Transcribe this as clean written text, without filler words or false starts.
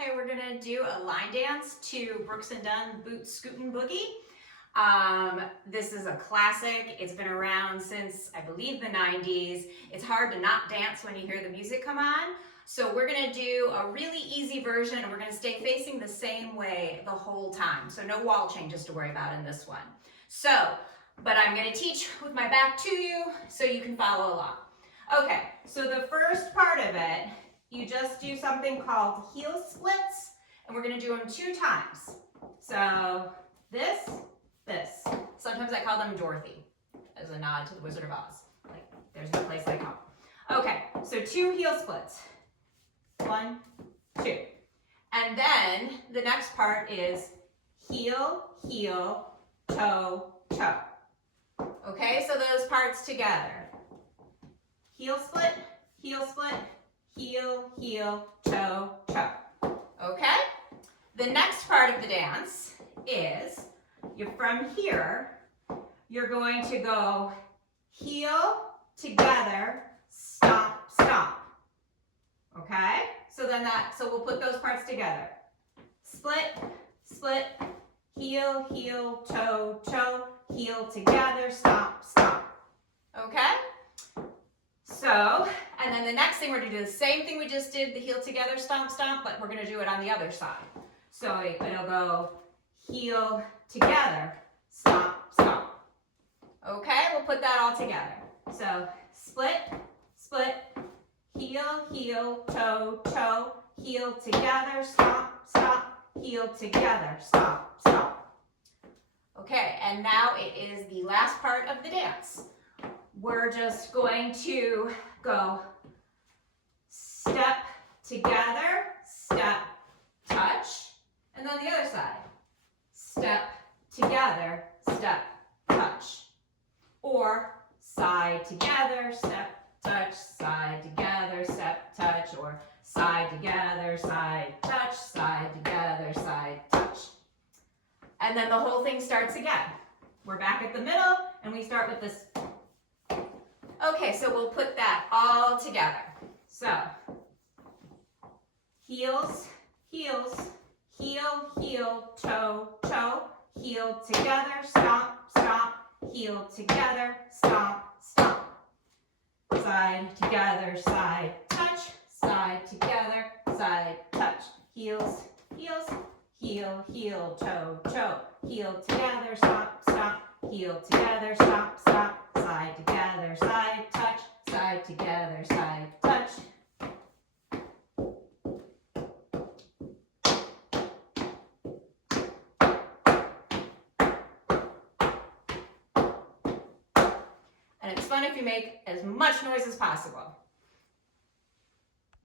Okay, we're gonna do a line dance to Brooks and Dunn Boots Scootin Boogie. This is a classic. It's been around since, I believe, the 90s. It's hard to not dance when you hear the music come on. So we're gonna do a really easy version and we're gonna stay facing the same way the whole time. So no wall changes to worry about in this one. But I'm gonna teach with my back to you so you can follow along. Okay, so the first part of it, you just do something called heel splits, and we're gonna do them 2 times. So this. Sometimes I call them Dorothy, as a nod to the Wizard of Oz. Like, there's no place like home. Okay, so 2 heel splits. 1, 2. And then the next part is heel, heel, toe, toe. Okay, so those parts together. Heel split, heel, heel, toe, toe. Okay? The next part of the dance is, from here, you're going to go heel, together, stomp, stomp. Okay? So we'll put those parts together. Split, split, heel, heel, toe, toe, heel, together, stomp, stomp. Okay? So, and then the next thing we're going to do the same thing we just did, the heel together, stomp, stomp, but we're going to do it on the other side. So it'll go heel together, stomp, stomp. Okay, we'll put that all together. So split, split, heel, heel, toe, toe, heel together, stomp, stomp, heel together, stomp, stomp. Okay, and now it is the last part of the dance. We're just going to go step together, step, touch, and then the other side. Step together, step, touch. Or side together, step, touch, side together, step, touch, or side together, side, touch, side together, side, touch. And then the whole thing starts again. We're back at the middle, and we start with this. Okay, so we'll put that all together. So, heels, heels, heel, heel, toe, toe, heel together, stomp, stomp, heel together, stomp, stomp. Side together, side, touch, side together, side, touch. Heels, heels, heel, heel, toe, toe, heel together, stomp, stomp, heel together, stomp, stomp. Side together, side, touch, side together, side, touch. And it's fun if you make as much noise as possible.